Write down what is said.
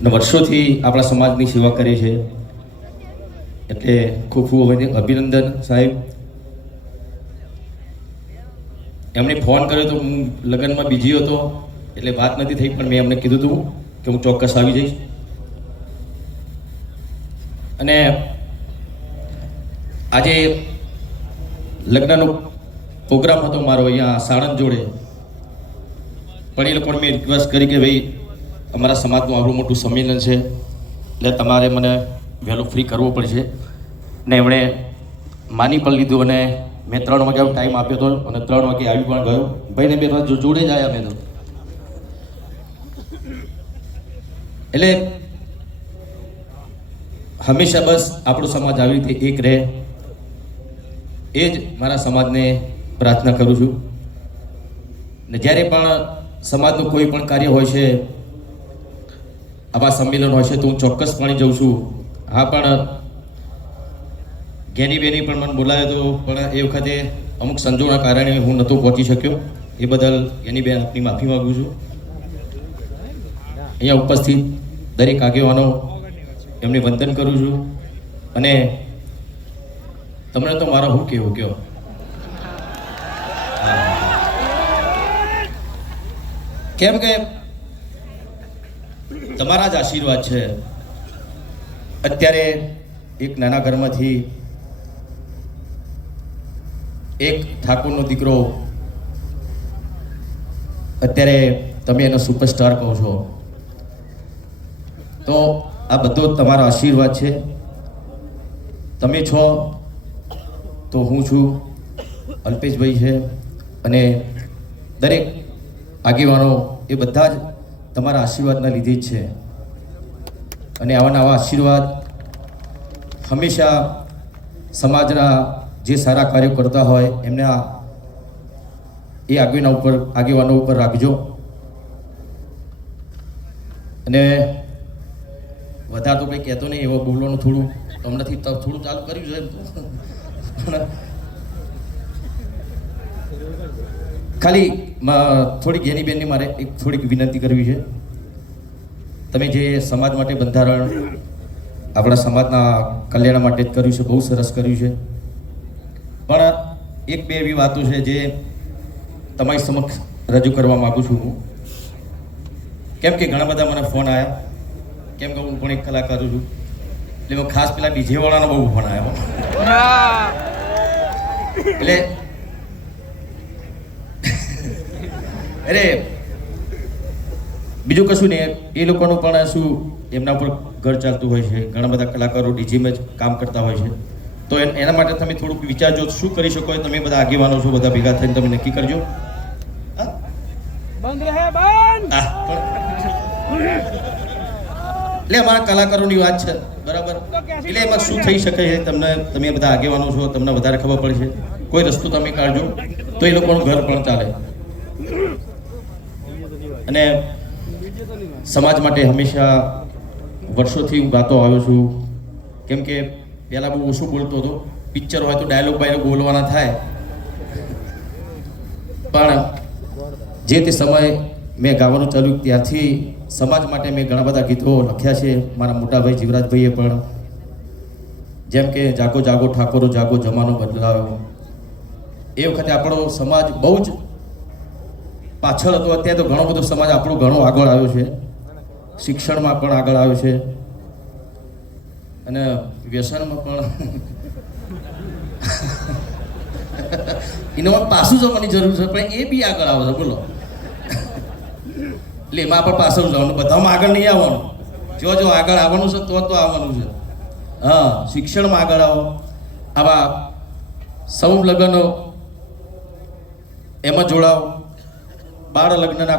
અને વર્ષોથી આપણા સમાજની સેવા કરી છે, એટલે ખૂબ ખૂબ અભિનંદન સાહેબ. એમણે ફોન કર્યો તો હું લગ્નમાં બીજી હતો એટલે વાત નથી થઈ, પણ મેં એમને કીધું હતું કે હું ચોક્કસ આવી જઈશ. અને આજે લગ્નનો પ્રોગ્રામ હતો મારો અહીંયા સાણંદ જોડે, પણ એ લોકોને મેં રિક્વેસ્ટ કરી કે ભાઈ અમારા સમાજનું આવડું મોટું સંમેલન છે એટલે તમારે મને વહેલું ફ્રી કરવું પડશે. ને એમણે માની પણ લીધું અને મેં 3 વાગ્યાનો ટાઈમ આપ્યો હતો અને 3 વાગે આવી પણ ગયો. ભાઈને બે જોડે જ આવ્યા મેં તો. એટલે હંમેશા બસ આપણો સમાજ આવી રીતે એક રહે એ જ મારા સમાજને પ્રાર્થના કરું છું. ને જ્યારે પણ સમાજનું કોઈ પણ કાર્ય હોય છે, આવા સંમેલન હોય છે, તો હું ચોક્કસપણે જઉં છું. હા, પણ ગેની બેની પણ મને બોલાવ્યો હતો, પણ એ વખતે અમુક સંજોગોના કારણે હું નહોતો પહોંચી શક્યો. એ બદલ ગેની બેન આપની માફી માગું છું. અહીંયા ઉપસ્થિત દરેક આગેવાનો એમને વંદન કરું છું. અને તમને તો મારો હું કહેવું કયો, કેમ કે તમારા જ આશીર્વાદ છે. અત્યારે એક નાના ઘરમાંથી એક ઠાકોરનો દીકરો, અત્યારે તમે એનો સુપરસ્ટાર કહો છો, તો આ બધો તમારો આશીર્વાદ છે. તમે છો તો હું છું, અલ્પેશભાઈ છે, અને દરેક આગેવાનો એ બધા જ તમારા આશીર્વાદના લીધે જ છે. અને આવા આશીર્વાદ હંમેશા સમાજના જે સારા કાર્યો કરતા હોય એમના એ આગેવાનો ઉપર રાખજો. અને વધારે તો કંઈ કહેતો નહીં, એવો બોલવાનું થોડું હમણાંથી થોડું ચાલુ કર્યું છે. ખાલી થોડીક ગેની બેનની મારે એક થોડીક વિનંતી કરવી છે. તમે જે સમાજ માટે બંધારણ આપણા સમાજના કલ્યાણ માટે જ કર્યું છે, બહુ સરસ કર્યું છે. પણ એક બે એવી વાતો છે જે તમારી સમક્ષ રજૂ કરવા માગું છું હું. કેમ કે ઘણા બધા મને ફોન આવ્યા, કેમ કે હું પણ એક કલાકાર છું, એટલે ખાસ પેલા ડીજે વાળાનો બહુ ફોન આવ્યો. એટલે અરે બીજું કશું નહીં, એ લોકોનું પણ શું એમના ઉપર ઘર ચાલતું હોય છે. ઘણા બધા કલાકારો ડીજીમાં જ કામ કરતા હોય છે. તો એના માટે તમે થોડુંક વિચારજો શું કરી શકો. તમે બધા આગેવાનો છો, બધા ભેગા થઈને તમે નક્કી કરજો. એટલે અમારા કલાકારોની વાત છે, બરાબર? એટલે એમાં શું થઈ શકે છે તમે બધા આગેવાનો છો, તમને વધારે ખબર પડશે. કોઈ રસ્તો તમે કાઢજો તો એ લોકોનું ઘર પણ ચાલે. અને સમાજ માટે હંમેશા વર્ષોથી હું ગાતો આવ્યો છું. કેમ કે પહેલાં બહુ ઓછું બોલતો હતો. પિક્ચર હોય તો ડાયલોગ બોલવાના થાય, પણ જે તે સમયે મેં ગાવાનું ચાલુ ત્યારથી સમાજ માટે મેં ઘણા બધા ગીતો લખ્યા છે. મારા મોટા ભાઈ જીવરાજભાઈએ પણ, જેમ કે જાગો જાગો ઠાકોરો જાગો જમાનો બદલાયો. એ વખતે આપણો સમાજ બહુ જ પાછળ હતો. અત્યારે તો ઘણો બધો સમાજ આપણો ઘણો આગળ આવ્યો છે, શિક્ષણમાં પણ આગળ આવ્યો છે, અને વ્યસનમાં પણ એનો પાછું જવાની જરૂર છે, પણ એ બી આગળ આવે છે. બોલો, એટલે એમાં આપણે પાછળ જવાનું, બધામાં આગળ નહીં આવવાનું. જો આગળ આવવાનું છે તો આવવાનું છે. હા, શિક્ષણમાં આગળ આવો. આવા સમૂહ લગ્નો એમાં જોડાઓ. બાળ લગ્નના